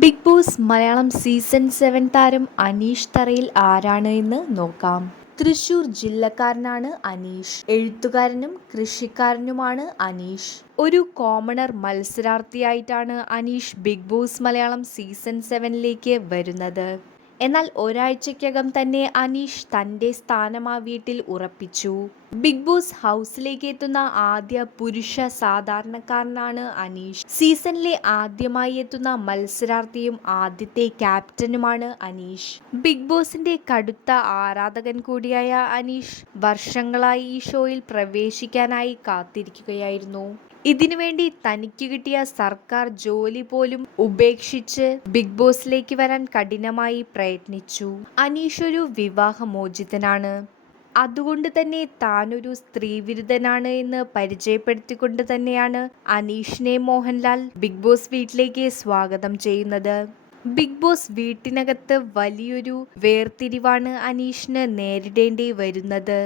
Big boss Malayalam season seven താരം അനീഷ് തറയിൽ ആരാണ് എന്ന് നോക്കാം. തൃശൂർ ജില്ലക്കാരനാണ് അനീഷ്. എഴുത്തുകാരനും കൃഷിക്കാരനുമാണ് അനീഷ്. ഒരു commoner മത്സരാർത്ഥിയായിട്ടാണ് Aneesh big boss Malayalam season സെവനിലേക്ക് വരുന്നത്. എന്നാൽ ഒരാഴ്ചയ്ക്കകം തന്നെ അനീഷ് തന്റെ സ്ഥാനം ആ വീട്ടിൽ ഉറപ്പിച്ചു. ബിഗ് ബോസ് ഹൗസിലേക്ക് എത്തുന്ന ആദ്യ പുരുഷ സാധാരണക്കാരനാണ് അനീഷ്. സീസണിലെ ആദ്യമായി എത്തുന്ന മത്സരാർത്ഥിയും ആദ്യത്തെ ക്യാപ്റ്റനുമാണ് അനീഷ്. ബിഗ് ബോസിന്റെ കടുത്ത ആരാധകൻ കൂടിയായ അനീഷ് വർഷങ്ങളായി ഈ ഷോയിൽ പ്രവേശിക്കാനായി കാത്തിരിക്കുകയായിരുന്നു. ഇതിനുവേണ്ടി തനിക്ക് കിട്ടിയ സർക്കാർ ജോലി പോലും ഉപേക്ഷിച്ച് ബിഗ് ബോസിലേക്ക് വരാൻ കഠിനമായി പ്രയത്നിച്ചു. അനീഷ് ഒരു വിവാഹമോചിതനാണ്. അതുകൊണ്ട് തന്നെ താനൊരു സ്ത്രീവിരുദ്ധനാണ് എന്ന് പരിചയപ്പെടുത്തിക്കൊണ്ട് തന്നെയാണ് അനീഷിനെ മോഹൻലാൽ ബിഗ് ബോസ് വീട്ടിലേക്ക് സ്വാഗതം ചെയ്യുന്നത്. ബിഗ് ബോസ് വീട്ടിനകത്ത് വലിയൊരു വേർതിരിവാണ് അനീഷിന് നേരിടേണ്ടി വരുന്നത്.